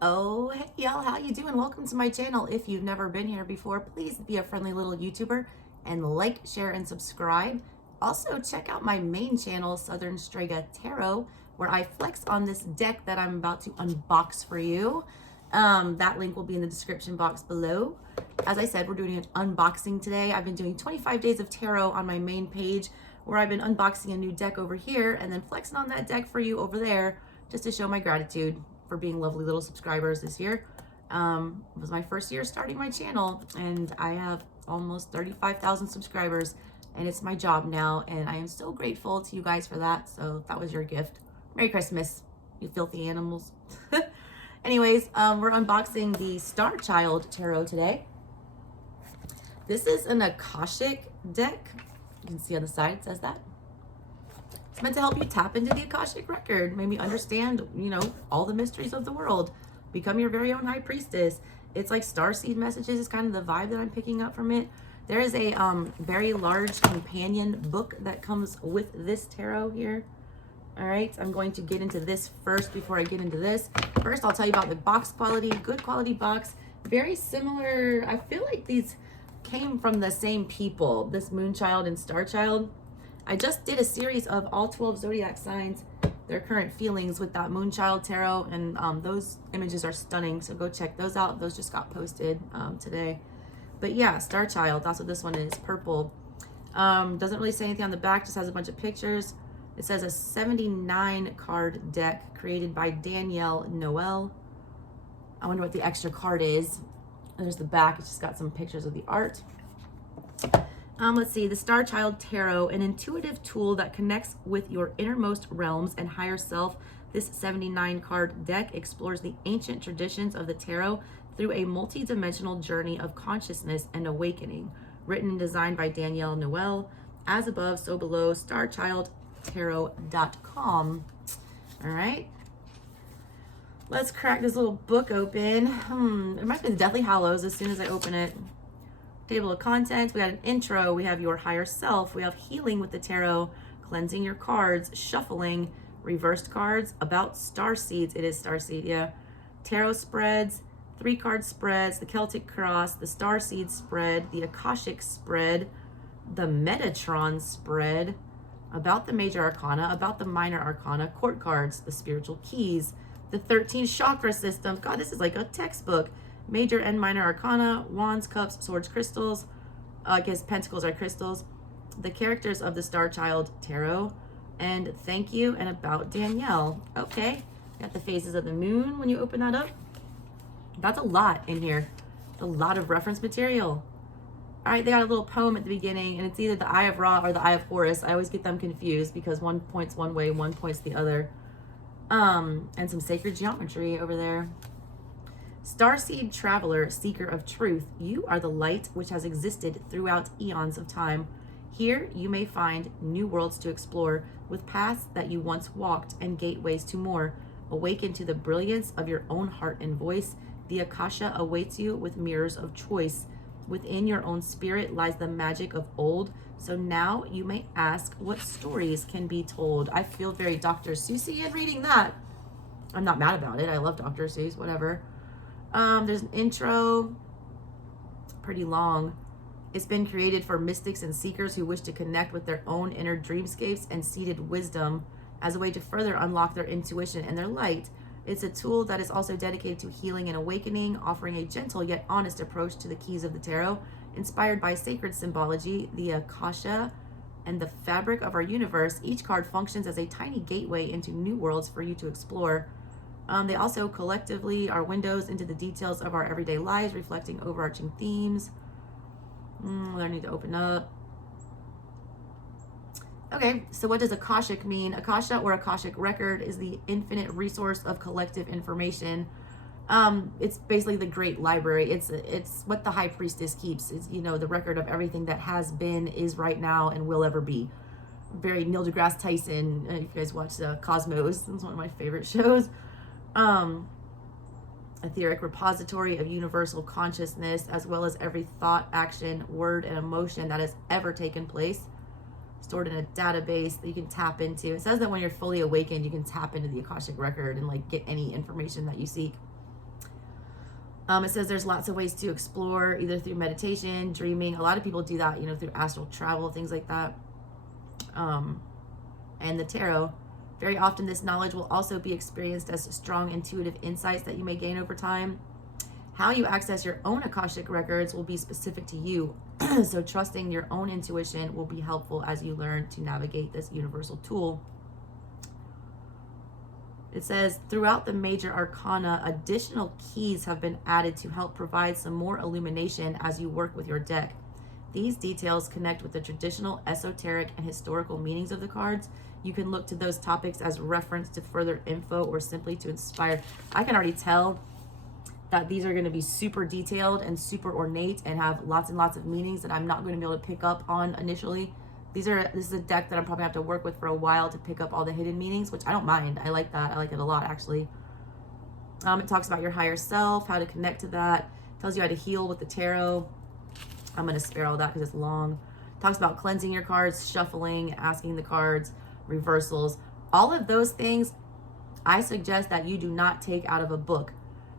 Oh, hey y'all, how you doing? Welcome to my channel. If you've never been here before, please be a friendly little YouTuber and like, share, and subscribe. Also, check out my main channel, Southern Strega Tarot, where I flex on this deck that I'm about to unbox for you. That link will be in the description box below. As I said, we're doing an unboxing today. I've been doing 25 days of tarot on my main page, where I've been unboxing a new deck over here and then flexing on that deck for you over there, just to show my gratitude for being lovely little subscribers this year. It was my first year starting my channel, and I have almost 35,000 subscribers, and it's my job now, and I am so grateful to you guys for that. So that was your gift. Merry Christmas, you filthy animals. Anyways, we're unboxing the Starchild Tarot today. This is an Akashic deck. You can see on the side it says that. It's meant to help you tap into the Akashic record, maybe understand, all the mysteries of the world, become your very own high priestess. It's like starseed messages is kind of the vibe that I'm picking up from it. There is a very large companion book that comes with this tarot here. All right, I'm going to get into this first before I get into this. First, I'll tell you about the box quality. Good quality box, very similar. I feel like these came from the same people, this Moonchild and Starchild. I just did a series of all 12 zodiac signs, their current feelings with that Moonchild tarot, and those images are stunning, so go check those out. Those just got posted today. But yeah, Starchild, that's what this one is, purple. Doesn't really say anything on the back, just has a bunch of pictures. It says a 79 card deck created by Danielle Noel. I wonder what the extra card is. There's the back, it's just got some pictures of the art. Let's see, the Starchild Tarot, an intuitive tool that connects with your innermost realms and higher self. This 79 card deck explores the ancient traditions of the tarot through a multi-dimensional journey of consciousness and awakening. Written and designed by Danielle Noel. As above, so below, starchildtarot.com. All right. Let's crack this little book open. It might be the Deathly Hallows as soon as I open it. Table of contents, we got an intro, we have your higher self, we have healing with the tarot, cleansing your cards, shuffling, reversed cards, about star seeds, it is star seed, yeah. Tarot spreads, 3-card spreads, the Celtic cross, the star seed spread, the Akashic spread, the Metatron spread, about the major arcana, about the minor arcana, court cards, the spiritual keys, the 13 chakra systems. God, this is like a textbook. Major and minor arcana, wands, cups, swords, crystals. I guess pentacles are crystals. The characters of the Starchild Tarot. And thank you and about Danielle. Okay, got the phases of the moon when you open that up. That's a lot in here. A lot of reference material. All right, they got a little poem at the beginning, and it's either the Eye of Ra or the Eye of Horus. I always get them confused because one points one way, one points the other. And some sacred geometry over there. Starseed traveler, seeker of truth, you are the light which has existed throughout eons of time. Here you may find new worlds to explore, with paths that you once walked and gateways to more. Awaken to the brilliance of your own heart and voice. The Akasha awaits you with mirrors of choice. Within your own spirit lies the magic of old. So now you may ask what stories can be told. I feel very Dr. Seuss in reading that. I'm not mad about it. I love Dr. Seuss, whatever. There's an intro, pretty long. It's been created for mystics and seekers who wish to connect with their own inner dreamscapes and seated wisdom as a way to further unlock their intuition and their light. It's a tool that is also dedicated to healing and awakening, offering a gentle yet honest approach to the keys of the tarot, inspired by sacred symbology, the Akasha, and the fabric of our universe. Each card functions as a tiny gateway into new worlds for you to explore. They also collectively are windows into the details of our everyday lives, reflecting overarching themes. I need to open up. Okay, so what does Akashic mean? Akasha or Akashic record is the infinite resource of collective information. It's basically the great library. It's what the high priestess keeps. It's, the record of everything that has been, is right now, and will ever be. Very Neil deGrasse Tyson. If you guys watch Cosmos, it's one of my favorite shows. Etheric repository of universal consciousness, as well as every thought, action, word, and emotion that has ever taken place, stored in a database that you can tap into. It says that when you're fully awakened, you can tap into the Akashic record and like get any information that you seek. It says there's lots of ways to explore, either through meditation, dreaming. A lot of people do that, you know, through astral travel, things like that. And the tarot. Very often this knowledge will also be experienced as strong intuitive insights that you may gain over time. How you access your own Akashic records will be specific to you. So trusting your own intuition will be helpful as you learn to navigate this universal tool. It says, throughout the major arcana, additional keys have been added to help provide some more illumination as you work with your deck. These details connect with the traditional esoteric and historical meanings of the cards. You can look to those topics as reference to further info or simply to inspire. I can already tell that these are going to be super detailed and super ornate and have lots and lots of meanings that I'm not going to be able to pick up on initially. This is a deck that I'm probably going to have to work with for a while to pick up all the hidden meanings, which I don't mind. I like that. I like it a lot, actually. It talks about your higher self, how to connect to that. It tells you how to heal with the tarot. I'm going to spare all that because it's long. It talks about cleansing your cards, shuffling, asking the cards, reversals. All of those things, I suggest that you do not take out of a book,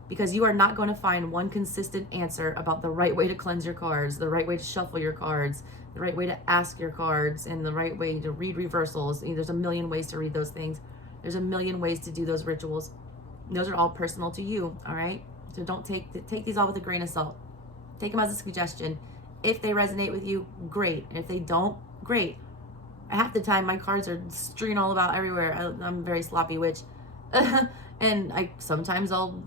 because you are not going to find one consistent answer about the right way to cleanse your cards, the right way to shuffle your cards, the right way to ask your cards, and the right way to read reversals. There's a million ways to read those things. There's a million ways to do those rituals. Those are all personal to you, all right? So don't take these all with a grain of salt. Take them as a suggestion. If they resonate with you, great. And if they don't, great. Half the time my cards are strewn all about everywhere. I'm a very sloppy witch. And sometimes I'll,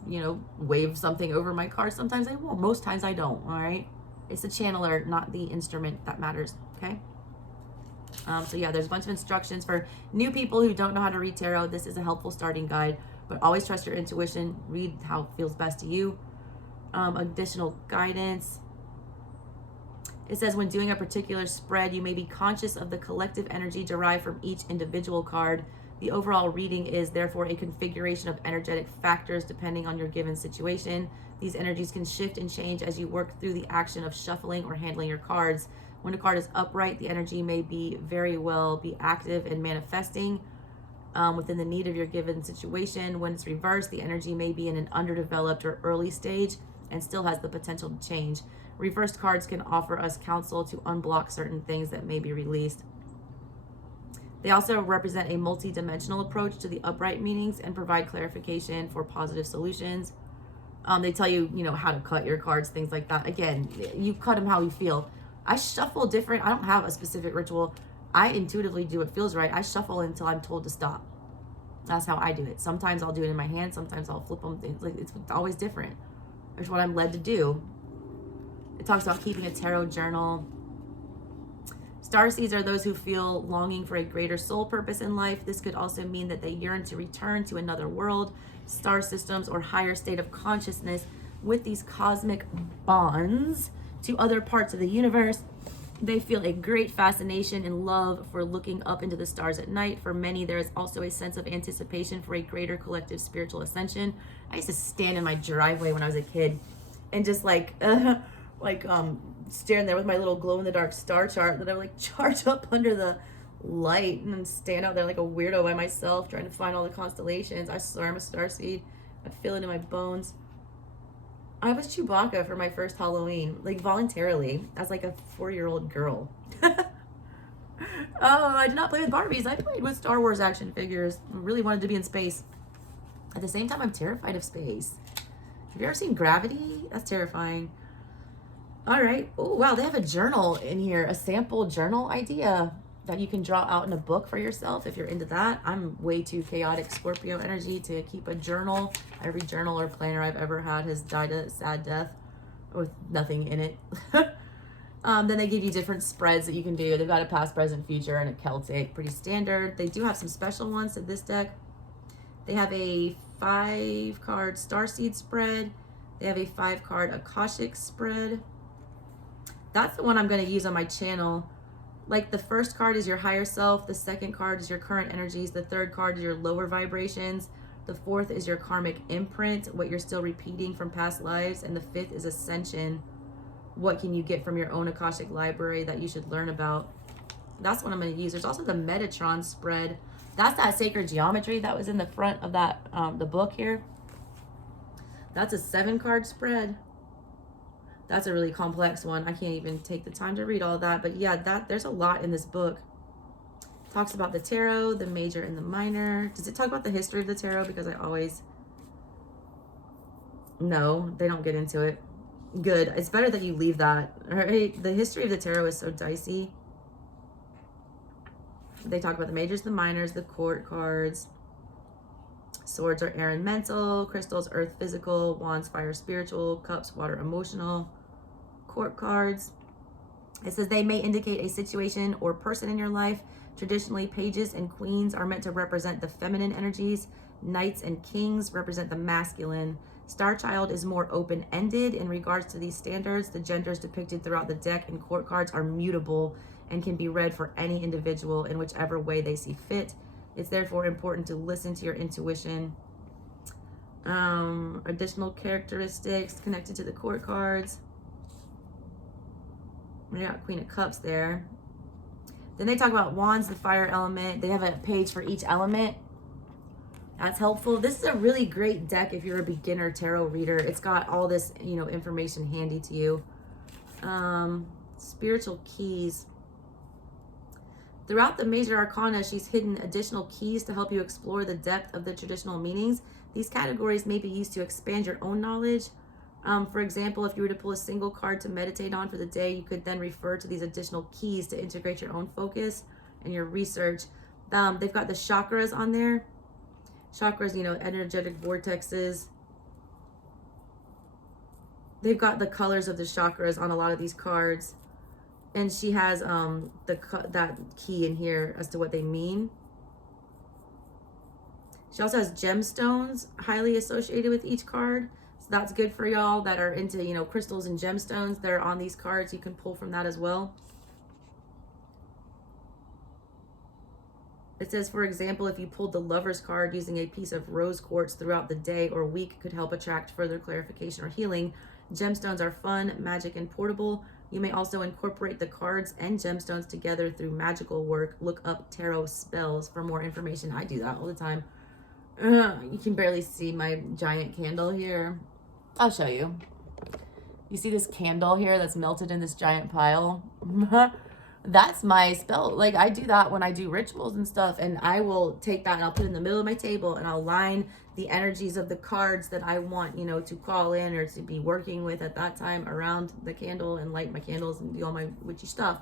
wave something over my card. Sometimes I won't. Most times I don't, all right? It's the channeler, not the instrument, that matters, okay? So yeah, there's a bunch of instructions for new people who don't know how to read tarot. This is a helpful starting guide, but always trust your intuition. Read how it feels best to you. Additional guidance. It says when doing a particular spread, you may be conscious of the collective energy derived from each individual card. The overall reading is therefore a configuration of energetic factors depending on your given situation. These energies can shift and change as you work through the action of shuffling or handling your cards. When a card is upright, the energy may be very well be active and manifesting within the need of your given situation. When it's reversed, the energy may be in an underdeveloped or early stage and still has the potential to change. Reversed cards can offer us counsel to unblock certain things that may be released. They also represent a multi-dimensional approach to the upright meanings and provide clarification for positive solutions. They tell you, how to cut your cards, things like that. Again, you cut them how you feel. I shuffle different. I don't have a specific ritual. I intuitively do what feels right. I shuffle until I'm told to stop. That's how I do it. Sometimes I'll do it in my hand. Sometimes I'll flip them. It's always different. It's what I'm led to do. It talks about keeping a tarot journal. Starseeds are those who feel longing for a greater soul purpose in life. This could also mean that they yearn to return to another world, star systems, or higher state of consciousness with these cosmic bonds to other parts of the universe. They feel a great fascination and love for looking up into the stars at night. For many, there is also a sense of anticipation for a greater collective spiritual ascension. I used to stand in my driveway when I was a kid and just staring there with my little glow-in-the-dark star chart that I would charge up under the light and then stand out there like a weirdo by myself trying to find all the constellations. I swear I'm a starseed. I feel it in my bones. I was Chewbacca for my first Halloween, voluntarily, as a 4-year-old girl. I did not play with Barbies. I played with Star Wars action figures. I really wanted to be in space. At the same time, I'm terrified of space. Have you ever seen Gravity? That's terrifying. All right. Oh, wow. They have a journal in here, a sample journal idea that you can draw out in a book for yourself if you're into that. I'm way too chaotic Scorpio energy to keep a journal. Every journal or planner I've ever had has died a sad death with nothing in it. Then they give you different spreads that you can do. They've got a past, present, future, and a Celtic, pretty standard. They do have some special ones to this deck. They have a 5-card Starseed spread. They have a 5-card Akashic spread. That's the one I'm going to use on my channel. The first card is your higher self. The second card is your current energies. The third card is your lower vibrations. The fourth is your karmic imprint, what you're still repeating from past lives. And the fifth is ascension. What can you get from your own Akashic library that you should learn about? That's what I'm going to use. There's also the Metatron spread. That's that sacred geometry that was in the front of that the book here. That's a 7-card spread. That's a really complex one. I can't even take the time to read all that. But yeah, there's a lot in this book. Talks about the tarot, the major and the minor. Does it talk about the history of the tarot? Because I always... No, they don't get into it. Good. It's better that you leave that. All right. The history of the tarot is so dicey. They talk about the majors, the minors, the court cards. Swords are air and mental. Crystals, earth, physical. Wands, fire, spiritual. Cups, water, emotional. Court cards. It says they may indicate a situation or person in your life. Traditionally, pages and queens are meant to represent the feminine energies. Knights and kings represent the masculine. Starchild is more open-ended in regards to these standards. The genders depicted throughout the deck and court cards are mutable and can be read for any individual in whichever way they see fit. It's therefore important to listen to your intuition. Additional characteristics connected to the court cards. We got Queen of Cups there. Then they talk about wands, the fire element. They have a page for each element. That's helpful. This is a really great deck if you're a beginner tarot reader. It's got all this, you know, information handy to you. Spiritual keys. Throughout the major arcana, she's hidden additional keys to help you explore the depth of the traditional meanings. These categories may be used to expand your own knowledge. For example, if you were to pull a single card to meditate on for the day, you could then refer to these additional keys to integrate your own focus and your research. They've got the chakras on there. Chakras, you know, energetic vortexes. They've got the colors of the chakras on a lot of these cards. And she has that key in here as to what they mean. She also has gemstones highly associated with each card. So that's good for y'all that are into, you know, crystals and gemstones. They're on these cards. You can pull from that as well. It says, for example, if you pulled the Lover's card, using a piece of rose quartz throughout the day or week could help attract further clarification or healing. Gemstones are fun, magic, and portable. You may also incorporate the cards and gemstones together through magical work. Look up tarot spells for more information. I do that all the time. You can barely see my giant candle here. I'll show you. You see this candle here that's melted in this giant pile? That's my spell. Like, I do that when I do rituals and stuff, and I will take that and I'll put it in the middle of my table and I'll line the energies of the cards that I want, you know, to call in or to be working with at that time around the candle and light my candles and do all my witchy stuff.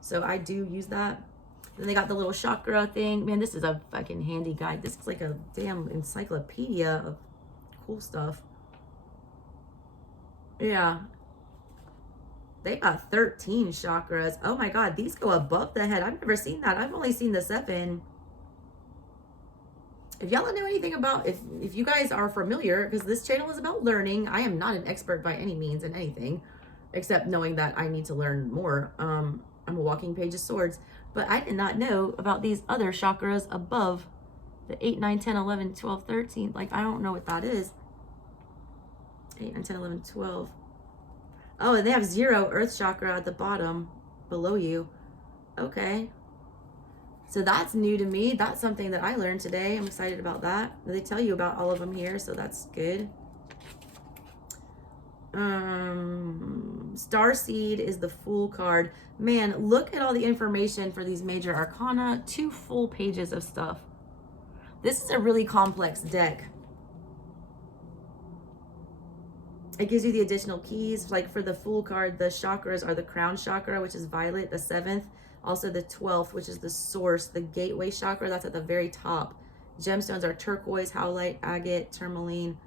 So I do use that. Then they got the little chakra thing. Man, this is a fucking handy guide. This is like a damn encyclopedia of cool stuff. Yeah. They got 13 chakras. Oh my God, these go above the head. I've never seen that. I've only seen the 7. If y'all know anything about, if you guys are familiar, because this channel is about learning. I am not an expert by any means in anything, except knowing that I need to learn more. I'm a walking page of swords. But I did not know about these other chakras above the 8, 9, 10, 11, 12, 13. Like, I don't know what that is. 8, 9, 10, 11, 12. Oh, and they have 0 earth chakra at the bottom below you. Okay. So that's new to me. That's something that I learned today. I'm excited about that. They tell you about all of them here, so that's good. Starseed is the Fool card. Man, look at all the information for these major arcana. 2 full pages of stuff. This is a really complex deck. It gives you the additional keys. Like for the Fool card, the chakras are the crown chakra, which is violet, the 7th. Also the 12th, which is the source, the gateway chakra, that's at the very top. Gemstones are turquoise, howlite, agate, tourmaline,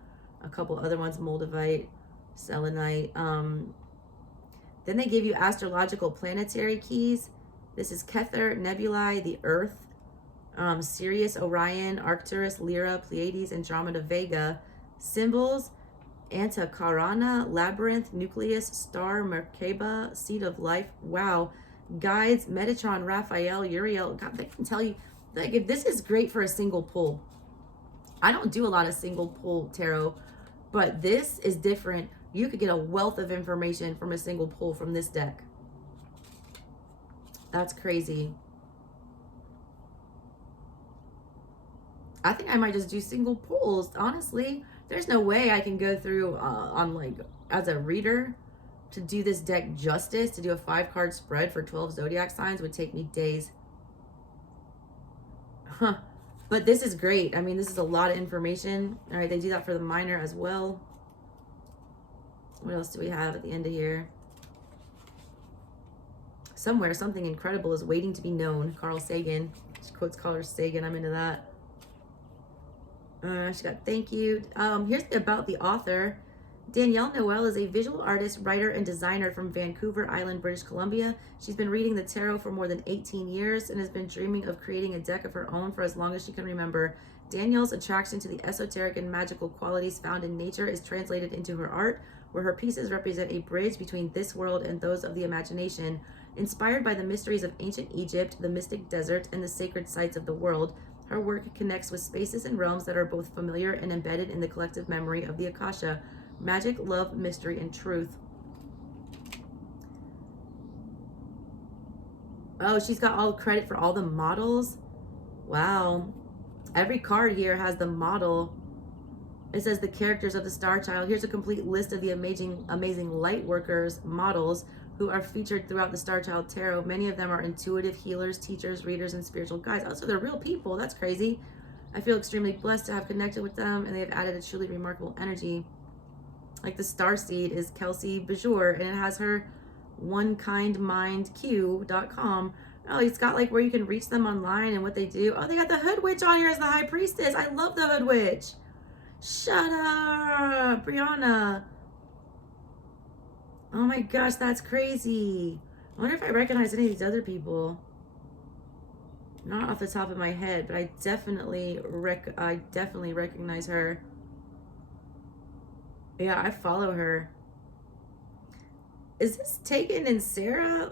a couple other ones, moldavite, selenite. Then they give you astrological planetary keys. This is Kether, Nebulae, the Earth, Sirius, Orion, Arcturus, Lyra, Pleiades, Andromeda, Vega. Symbols: Antakarana, Labyrinth, Nucleus, Star, Merkaba, Seed of Life. Wow. Guides: Metatron, Raphael, Uriel. God, they can tell you, like, if this is great for a single pull. I don't do a lot of single pull tarot, but this is different. You could get a wealth of information from a single pull from this deck. That's crazy. I think I might just do single pulls, honestly. There's no way I can go through on like as a reader to do this deck justice. To do a 5-card spread for 12 zodiac signs would take me days. Huh. But this is great. I mean, this is a lot of information. All right, they do that for the minor as well. What else do we have at the end of here? Somewhere, something incredible is waiting to be known. Carl Sagan. She quotes Carl Sagan. I'm into that. She got thank you. Here's about the author. Danielle Noel is a visual artist, writer, and designer from Vancouver Island, British Columbia. She's been reading the tarot for more than 18 years and has been dreaming of creating a deck of her own for as long as she can remember. Danielle's attraction to the esoteric and magical qualities found in nature is translated into her art, where her pieces represent a bridge between this world and those of the imagination. Inspired by the mysteries of ancient Egypt, the mystic desert, and the sacred sites of the world, her work connects with spaces and realms that are both familiar and embedded in the collective memory of the Akasha. Magic, love, mystery, and truth. Oh, she's got all credit for all the models. Wow. Every card here has the model. It says the characters of the Starchild. Here's a complete list of the amazing light workers models who are featured throughout the Starchild Tarot. Many of them are intuitive healers, teachers, readers, and spiritual guides. Oh, so they're real people. That's crazy. I feel extremely blessed to have connected with them, and they have added a truly remarkable energy. Like the starseed is Kelsey Bajor, and it has her onekindmindq.com. Oh, it's got like where you can reach them online and what they do. Oh, they got the Hood Witch on here as the High Priestess. I love the Hood Witch. Shut up, Brianna. Oh my gosh, that's crazy. I wonder if I recognize any of these other people. Not off the top of my head, but I definitely recognize her. Yeah, I follow her. Is this Tegan and Sarah?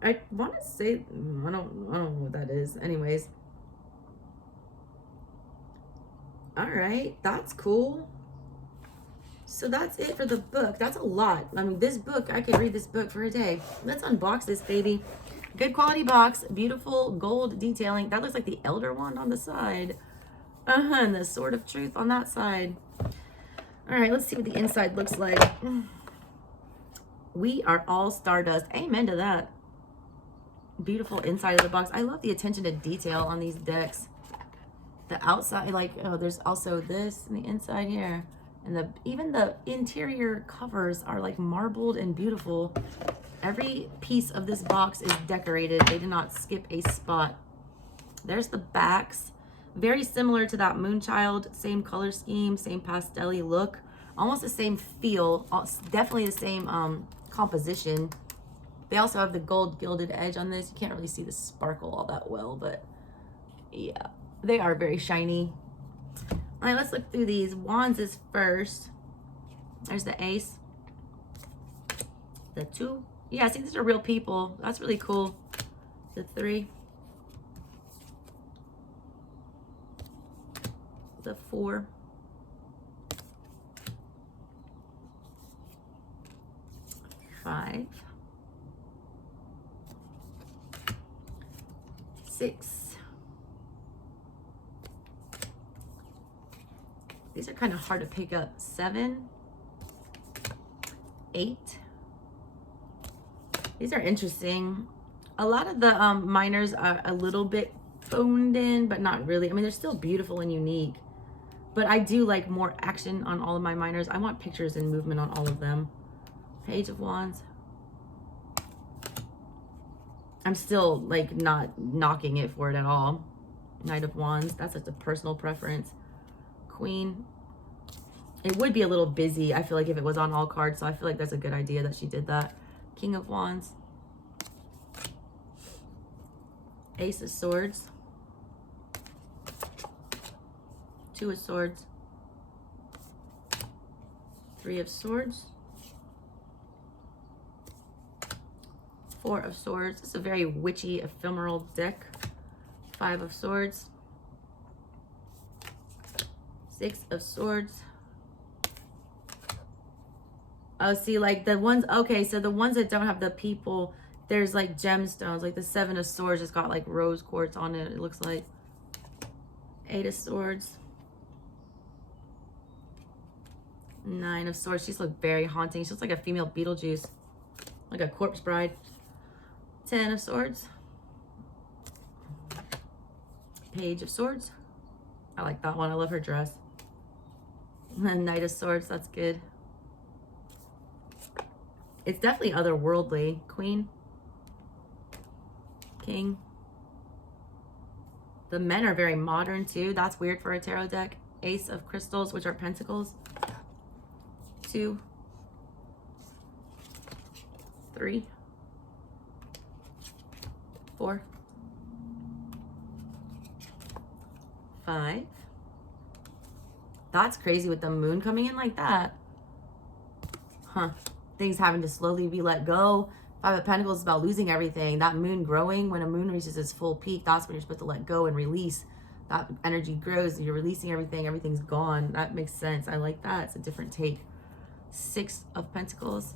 I want to say, I don't know what that is. Anyways. All right, that's cool. So that's it for the book. That's a lot. I mean, this book, I could read this book for a day. Let's unbox this baby. Good quality box, beautiful gold detailing. That looks like the Elder Wand on the side. And the Sword of Truth on that side. All right, let's see what the inside looks like. We are all stardust. Amen to that. Beautiful inside of the box. I love the attention to detail on these decks. The outside, like, oh, there's also this and the inside here. And even the interior covers are like marbled and beautiful. Every piece of this box is decorated. They did not skip a spot. There's the backs. Very similar to that Moonchild. Same color scheme, same pastel-y look. Almost the same feel. Definitely the same composition. They also have the gold gilded edge on this. You can't really see the sparkle all that well, but yeah, they are very shiny. All right, let's look through these. Wands is first. There's the Ace. The 2. Yeah, see, these are real people. That's really cool. The 3. The 4. 5. 6. These are kind of hard to pick up. 7. 8. These are interesting. A lot of the minors are a little bit phoned in, but not really. I mean, they're still beautiful and unique. But I do like more action on all of my minors. I want pictures and movement on all of them. Page of Wands. I'm still like not knocking it for it at all. Knight of Wands. That's just a personal preference. Queen. It would be a little busy, I feel like, if it was on all cards. So I feel like that's a good idea that she did that. King of Wands. Ace of Swords. 2 of Swords. 3 of Swords. 4 of Swords. This is a very witchy, ephemeral deck. 5 of Swords. 6 of Swords. Oh, see, like the ones, okay, so the ones that don't have the people, there's like gemstones, like the 7 of Swords has got like rose quartz on it, it looks like. 8 of Swords. Nine of Swords. She's looked very haunting. She looks like a female Beetlejuice, like a corpse bride. 10 of Swords. Page of Swords. I like that one. I love her dress. And Knight of Swords. That's good. It's definitely otherworldly. Queen. King. The men are very modern too. That's weird for a tarot deck. Ace of Crystals, which are pentacles. 2, 3, 4, 5. That's crazy with the moon coming in like that. Huh. Things having to slowly be let go. 5 of Pentacles is about losing everything. That moon growing, when a moon reaches its full peak, that's when you're supposed to let go and release. That energy grows and you're releasing everything. Everything's gone. That makes sense. I like that. It's a different take. 6 of Pentacles.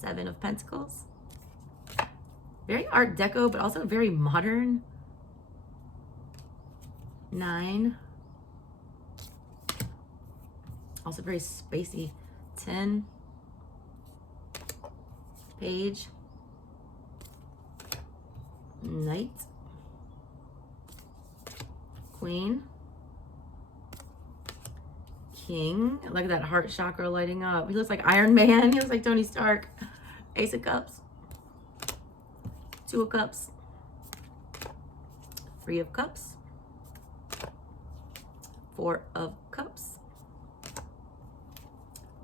7 of Pentacles. Very Art Deco, but also very modern. 9. Also very spacey. 10. Page. Knight. Queen. King. Look at that heart chakra lighting up. He looks like Iron Man. He looks like Tony Stark. Ace of Cups. 2 of Cups. 3 of Cups. 4 of Cups.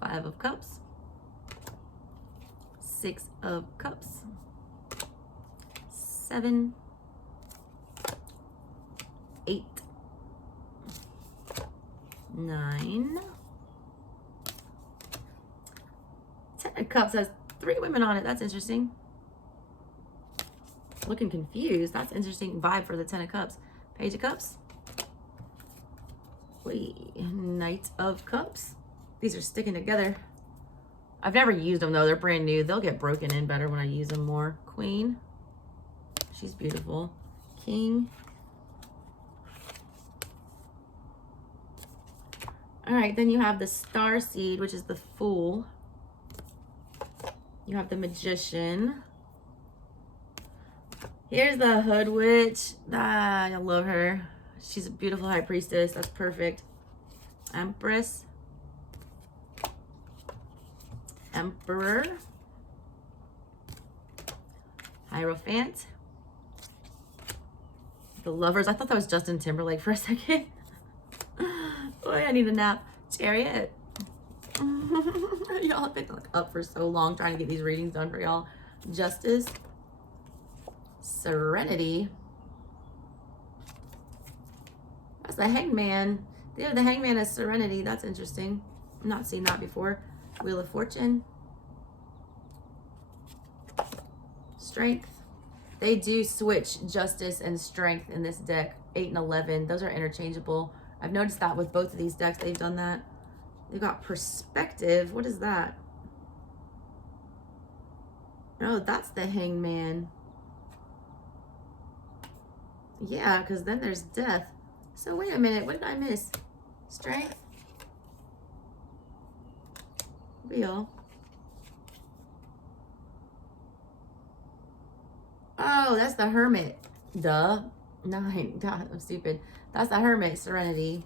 5 of Cups. 6 of Cups. 7. 8. 9. 10 of Cups has 3 women on it. That's interesting. Looking confused. That's interesting vibe for the 10 of Cups. Page of Cups. Wait. Knight of Cups. These are sticking together. I've never used them though. They're brand new. They'll get broken in better when I use them more. Queen. She's beautiful. King. All right, then you have the Star Seed, which is the Fool. You have the Magician. Here's the Hood Witch. Ah, I love her. She's a beautiful High Priestess. That's perfect. Empress. Emperor. Hierophant. The Lovers. I thought that was Justin Timberlake for a second. Boy, I need a nap. Chariot. Y'all have been up for so long trying to get these readings done for y'all. Justice. Serenity. That's the Hangman. They have the Hangman as Serenity. That's interesting. I've not seen that before. Wheel of Fortune. Strength. They do switch Justice and Strength in this deck. 8 and 11. Those are interchangeable. I've noticed that with both of these decks. They've done that. They've got Perspective. What is that? Oh, that's the Hangman. Yeah, because then there's Death. So wait a minute. What did I miss? Strength. Wheel. Oh, that's the Hermit. Duh. 9. God, I'm stupid. That's the Hermit. Serenity.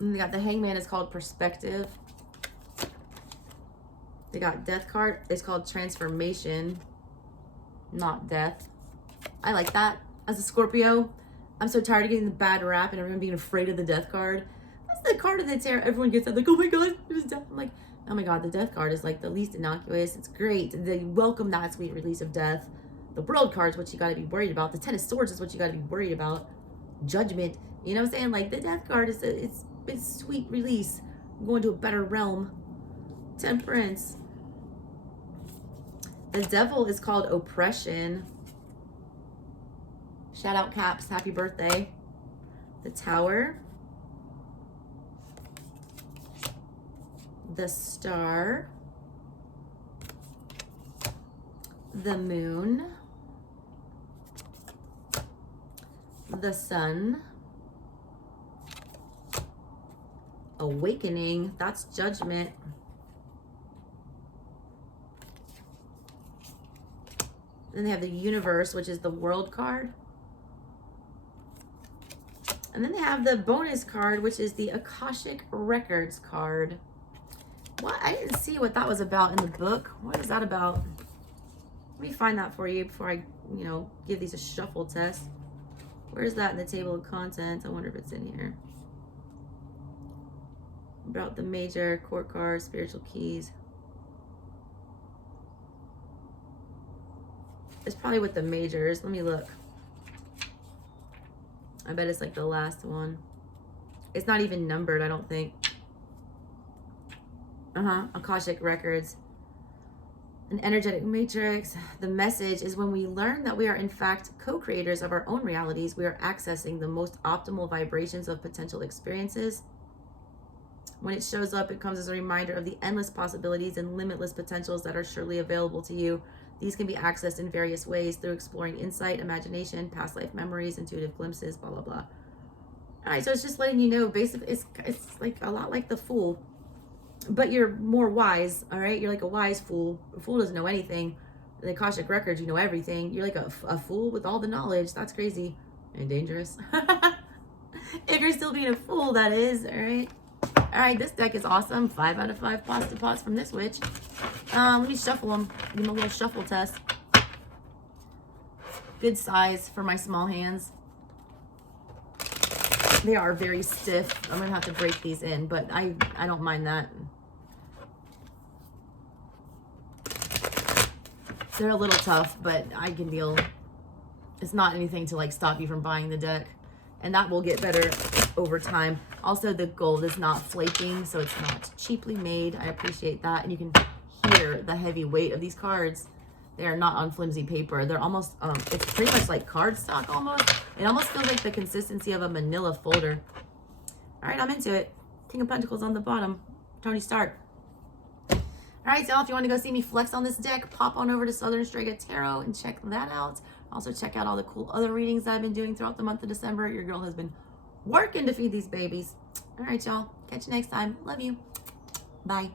And they got the Hangman. It's called Perspective. They got Death card. It's called Transformation. Not Death. I like that. As a Scorpio, I'm so tired of getting the bad rap and everyone being afraid of the Death card. That's the card of the tarot. Everyone gets that like, oh my God, it is Death. I'm like, oh my God, the Death card is like the least innocuous. It's great. They welcome that sweet release of death. The World card is what you got to be worried about. The Ten of Swords is what you got to be worried about. Judgment. You know what I'm saying? Like the Death card is it's sweet release. I'm going to a better realm. Temperance. The Devil is called Oppression. Shout out Caps. Happy birthday. The Tower. The Star. The Moon. The Sun. Awakening, that's Judgment. Then they have the Universe, which is the World card. And then they have the bonus card, which is the Akashic Records card. What? I didn't see what that was about in the book. What is that about? Let me find that for you before I, give these a shuffle test. Where's that in the table of contents? I wonder if it's in here. About the major, court cards, spiritual keys. It's probably with the majors. Let me look. I bet it's like the last one. It's not even numbered, I don't think. Akashic Records. An energetic matrix. The message is when we learn that we are in fact co-creators of our own realities, we are accessing the most optimal vibrations of potential experiences. When it shows up, it comes as a reminder of the endless possibilities and limitless potentials that are surely available to you. These can be accessed in various ways through exploring insight, imagination, past life memories, intuitive glimpses, blah, blah, blah. All right, so it's just letting you know, basically, it's like a lot like the Fool, but you're more wise, all right? You're like a wise fool. A fool doesn't know anything. The Akashic Records, you know everything. You're like a fool with all the knowledge. That's crazy and dangerous. If you're still being a fool, that is, all right? All right, this deck is awesome. 5 out of 5 positive pots from this witch. Let me shuffle them. Give them a little shuffle test. Good size for my small hands. They are very stiff. I'm gonna have to break these in, but I don't mind that. They're a little tough, but I can deal. It's not anything to like stop you from buying the deck, and that will get better over time. Also, the gold is not flaking, so it's not cheaply made. I appreciate that, and you can hear the heavy weight of these cards. They are not on flimsy paper. They're almost, it's pretty much like cardstock almost. It almost feels like the consistency of a manila folder. All right, I'm into it. King of Pentacles on the bottom. Tony Stark. All right, y'all, if you want to go see me flex on this deck, pop on over to Southern Strega Tarot and check that out. Also, check out all the cool other readings that I've been doing throughout the month of December. Your girl has been working to feed these babies. All right, y'all. Catch you next time. Love you. Bye.